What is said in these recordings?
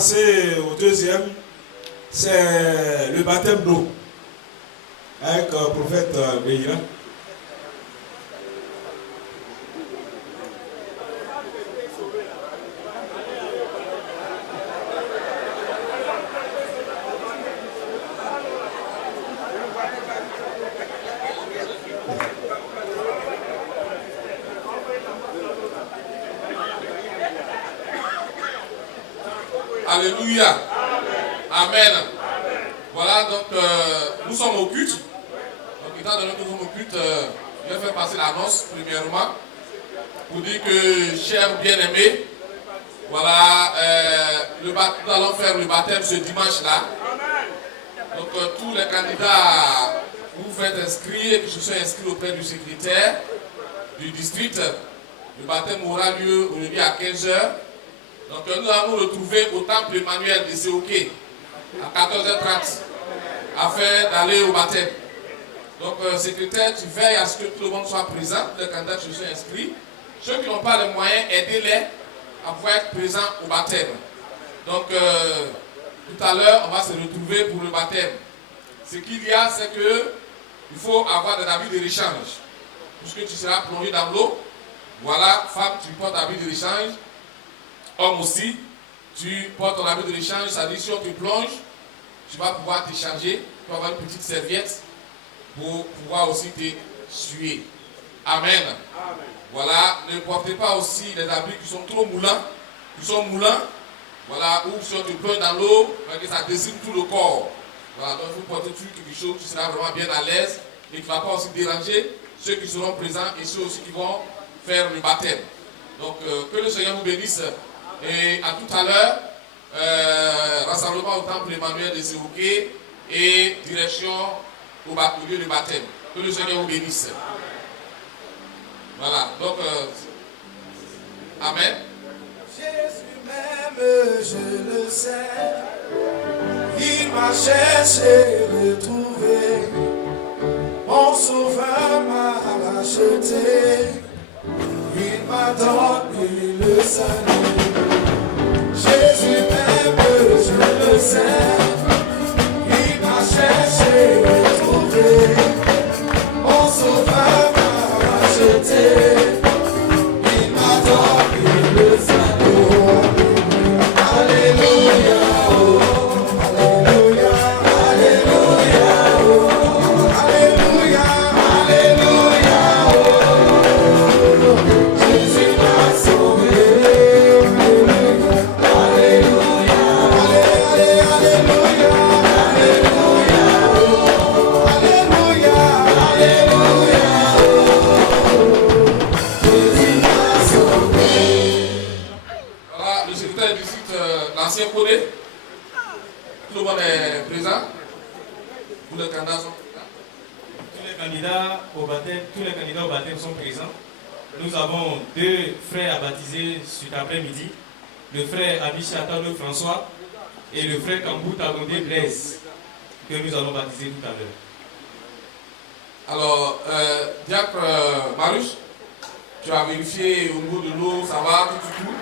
passer au deuxième. C'est le baptême d'eau avec le prophète Meïra. Alléluia. Amen. Voilà, donc nous sommes au culte. Donc étant donné que nous sommes au culte, je vais faire passer l'annonce premièrement pour dire que, chers bien-aimés, voilà, nous allons faire le baptême ce dimanche-là. Donc tous les candidats, vous faites inscrire et que je sois inscrit auprès du secrétaire du district. Le baptême aura lieu aujourd'hui à 15h. Donc nous allons nous retrouver au temple Emmanuel de Séoké à 14h30 afin d'aller au baptême. Donc secrétaire, tu veilles à ce que tout le monde soit présent, les candidats qui se sont inscrits. Ceux qui n'ont pas les moyens, aidez-les à pouvoir être présents au baptême. Donc tout à l'heure, on va se retrouver pour le baptême. Ce qu'il y a, c'est que il faut avoir des habits de rechange. Puisque tu seras plongé dans l'eau, voilà, femme, tu portes habit de rechange. Homme aussi, tu portes ton habit de rechange, ça dit si on te plonge, tu vas pouvoir t'échanger, tu vas avoir une petite serviette pour pouvoir aussi te suer. Amen. Amen. Voilà, ne portez pas aussi les habits qui sont trop moulants, voilà, ou si on te plonge dans l'eau, que ça désigne tout le corps. Voilà, donc il faut porter quelque chose qui sera vraiment bien à l'aise et qui ne va pas aussi déranger ceux qui seront présents et ceux aussi qui vont faire le baptême. Donc que le Seigneur vous bénisse. Et à tout à l'heure, rassemblement au temple Emmanuel de Séoké et direction au lieu de baptême. Que le Seigneur vous bénisse. Voilà, donc, Amen. Jésus même, je le sais, il m'a cherché, retrouvé, mon sauveur m'a racheté, il m'a donné le salut. Jésus même, je le sais, il m'a cherché, retrouvé, mon sauveur m'a racheté, il m'a donné le salut. Alléluia, oh, alléluia, alléluia, oh, alléluia, alléluia, oh, Jésus m'a sauvé. L'ancien Corée, tout le monde est présent. Tous les candidats sont présents. Tous les candidats au baptême sont présents. Nous avons deux frères à baptiser cet après-midi. Le frère Abisha Tado François et le frère Kambou Tagondé Blaise, que nous allons baptiser tout à l'heure. Alors, Diacre Marius, tu as vérifié au niveau de l'eau, ça va, tout.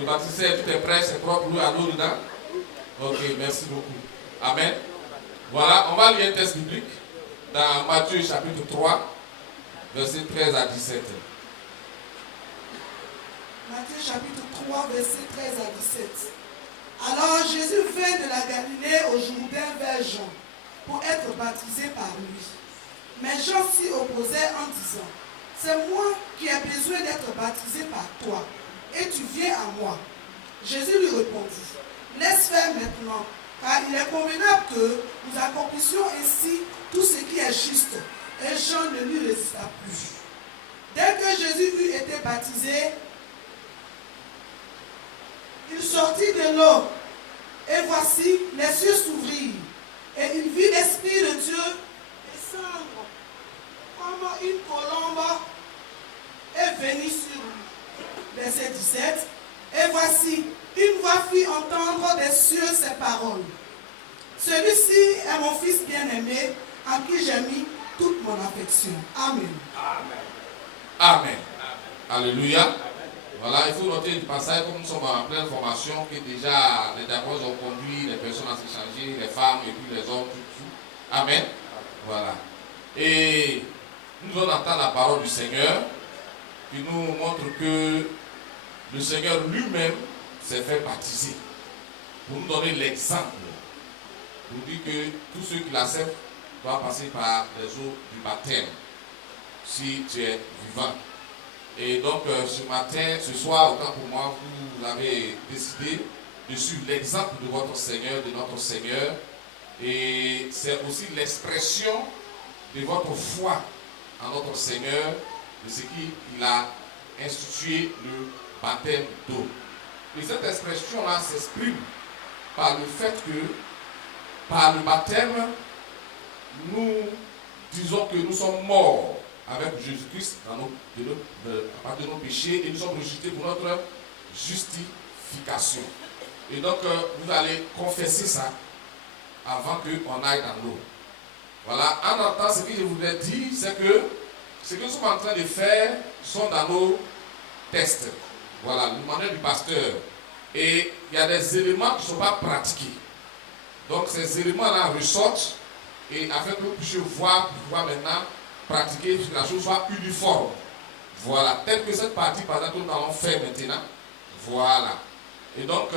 Le baptistère, tout est prêt, c'est propre, l'eau à l'eau dedans. Ok, merci beaucoup. Amen. Voilà, on va lire un texte biblique dans Matthieu chapitre 3, versets 13 à 17. Matthieu chapitre 3, versets 13 à 17. Alors Jésus vint de la Galilée au Jourdain vers Jean pour être baptisé par lui. Mais Jean s'y opposait en disant, c'est moi qui ai besoin d'être baptisé par toi, et tu viens à moi. Jésus lui répondit, laisse faire maintenant, car il est convenable que nous accomplissions ainsi tout ce qui est juste. Et Jean ne lui résista plus. Dès que Jésus eut été baptisé, il sortit de l'eau, et voici, les cieux s'ouvrirent, et il vit l'Esprit de Dieu descendre comme une colombe et venir sur lui. Verset 17. Et voici, une voix fit entendre des cieux ces paroles. Celui-ci est mon fils bien-aimé, en qui j'ai mis toute mon affection. Amen. Amen. Alléluia. Voilà, il faut noter du passage, comme nous sommes en pleine formation, que déjà les diacres ont conduit les personnes à s'échanger, les femmes et puis les hommes, tout. Amen. Voilà. Et nous allons entendre la parole du Seigneur qui nous montre que le Seigneur lui-même s'est fait baptiser pour nous donner l'exemple. Pour dire que tous ceux qui l'acceptent doivent passer par les eaux du baptême si tu es vivant. Et donc ce matin, ce soir, autant pour moi, vous avez décidé de suivre l'exemple de votre Seigneur, de notre Seigneur. Et c'est aussi l'expression de votre foi en notre Seigneur, de ce qu'il a institué le baptême d'eau. Et cette expression-là s'exprime par le fait que, par le baptême, nous disons que nous sommes morts avec Jésus-Christ à partir de nos péchés et nous sommes ressuscités pour notre justification. Et donc, vous allez confesser ça avant qu'on aille dans l'eau. Voilà, en entendant ce que je voulais dire, c'est que ce que nous sommes en train de faire sont dans nos tests. Voilà, le manuel du pasteur. Et il y a des éléments qui ne sont pas pratiqués. Donc ces éléments-là ressortent et afin que vous puissiez voir, pouvoir maintenant pratiquer, que la chose soit uniforme. Voilà, telle que cette partie, par exemple, que nous allons faire maintenant. Voilà. Et donc,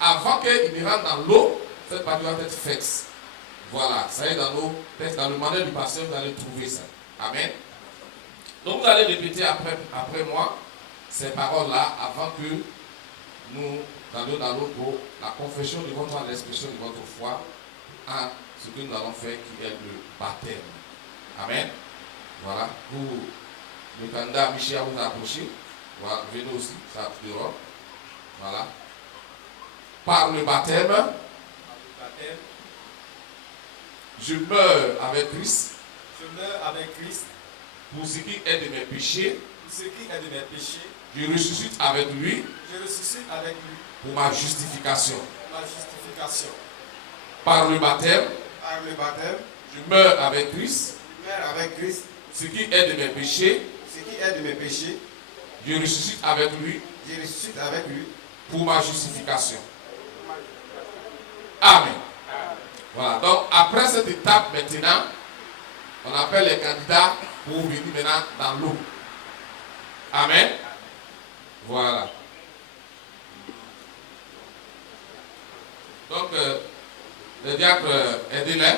avant qu'il ne rentre dans l'eau, cette partie va être faite. Voilà, ça est dans nos textes, dans le manuel du pasteur, vous allez trouver ça. Amen. Donc vous allez répéter après moi ces paroles-là avant que nous allions dans l'eau pour la confession de votre foi, l'expression de votre foi en ce que nous allons faire qui est le baptême. Amen. Voilà. Vous, le candidat Michel, vous approchez. Voilà, venez aussi, ça dehors. Voilà. Par le baptême, je meurs avec Christ. Je meurs avec Christ. Pour ce qui est de mes péchés. Pour ce qui est de mes péchés. Je ressuscite avec lui. Je ressuscite avec lui. Pour ma justification. Ma justification. Par le baptême. Par le baptême. Je meurs avec Christ. Je meurs avec Christ. Ce qui est de mes péchés. Ce qui est de mes péchés. Je ressuscite avec lui. Je ressuscite avec lui. Pour ma justification. Amen. Voilà. Donc après cette étape maintenant, on appelle les candidats pour venir maintenant dans l'eau. Amen. Voilà. Donc, le diacre, aidez-les.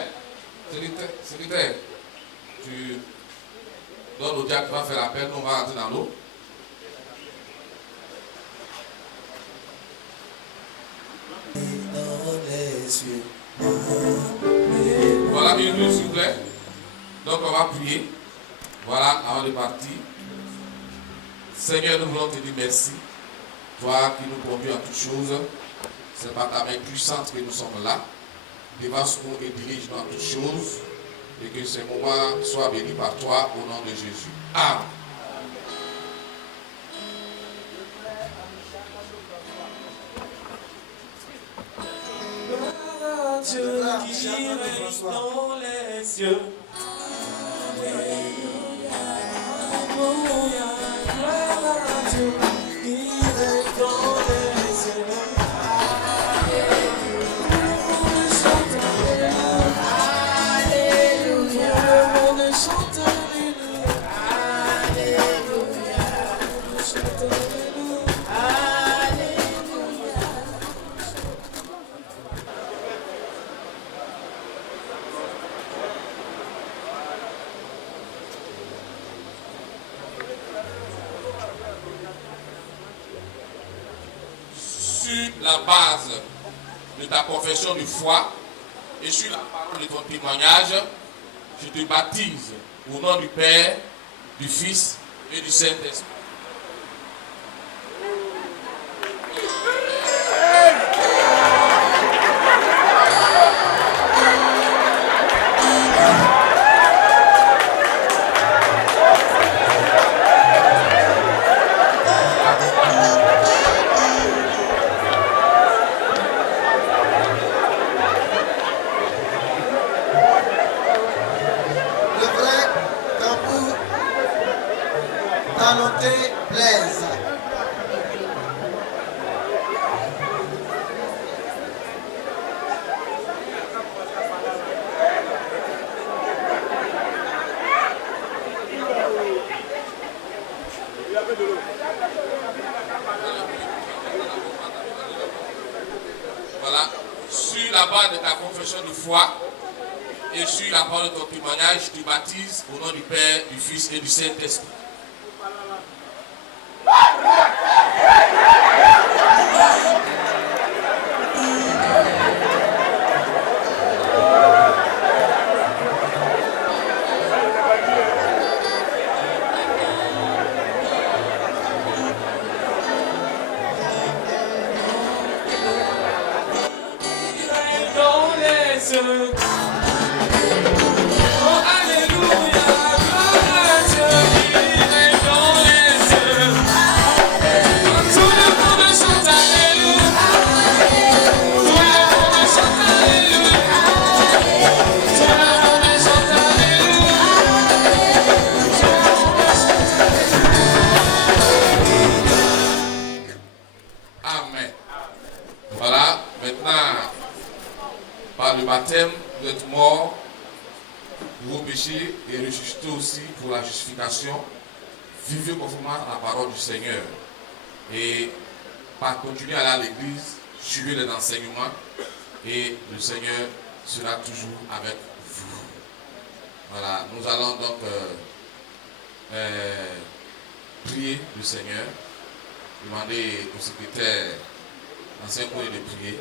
Secrétaire, tu donnes au diacre qui va faire l'appel, nous on va rentrer dans l'eau. Voilà, une minute s'il vous plaît. Donc on va prier. Voilà, avant de partir. Seigneur, nous voulons te dire merci. Toi qui nous conduis en toutes choses. C'est par ta main puissante que nous sommes là. Dévasse-nous et dirige-nous en toutes choses. Et que ces moments soient bénis par toi au nom de Jésus. Amen. Dieu qui règne dans les cieux. Alléluia, Alléluia, gloire à Dieu qui règne dans les cieux. Alléluia, le monde chante Alléluia. Alléluia, le monde chante Alléluia. Alléluia. Sur la base de ta confession de foi et sur la parole de ton témoignage, je te baptise au nom du Père, du Fils et du Saint-Esprit. Le vrai tambour d'Anoté Blaise. Voilà. Sur la base de ta confession de foi et sur la parole de ton témoignage, je te baptise au nom du Père, du Fils et du Saint-Esprit. Dans les cieux. Oh, alléluia, gloire à Dieu, il est dans les cieux. Tout le monde chante alléluia. Tout le monde chante alléluia. Tout le monde chante alléluia. Tout le monde chante alléluia. Amen. Voilà, maintenant, par le baptême, vous êtes morts pour vos péchés et ressuscités aussi pour la justification. Vivez conformément à la parole du Seigneur. Et par continuer à aller à l'église, suivez les enseignements et le Seigneur sera toujours avec vous. Voilà, nous allons donc prier le Seigneur, demander au secrétaire l'ancien courrier de prier.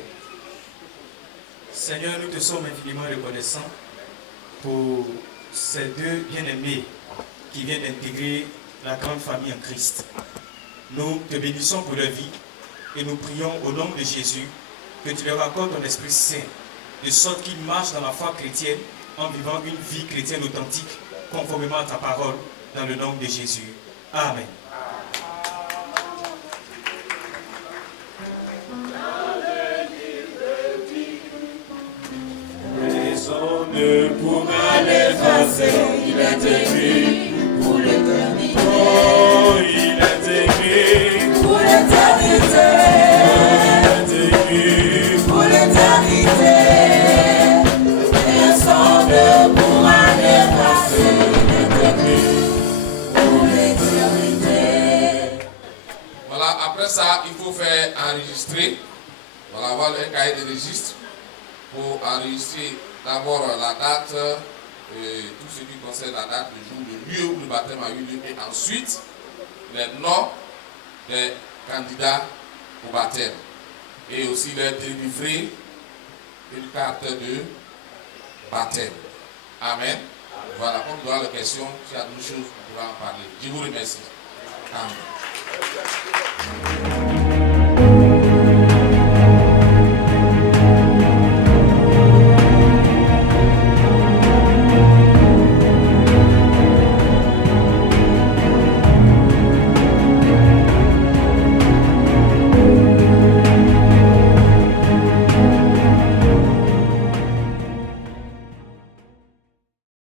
Seigneur, nous te sommes infiniment reconnaissants pour ces deux bien-aimés qui viennent d'intégrer la grande famille en Christ. Nous te bénissons pour leur vie et nous prions au nom de Jésus que tu leur accordes ton Esprit Saint, de sorte qu'ils marchent dans la foi chrétienne en vivant une vie chrétienne authentique, conformément à ta parole, dans le nom de Jésus. Amen. Ne pourra l'effacer, il est écrit pour l'éternité. Oh, il est écrit pour l'éternité. Il est écrit pour l'éternité. Personne ne pourra l'effacer, il est écrit pour l'éternité. Voilà, après ça, il faut faire enregistrer. Voilà, avoir un cahier de registre pour enregistrer d'abord la date, tout ce qui concerne la date, le jour, le lieu où le baptême a eu lieu, et ensuite les noms des candidats au baptême. Et aussi leur délivrer une carte de baptême. Amen. Voilà, comme il y aura les questions, s'il y a d'autres choses, on pourra en parler. Je vous remercie. Amen.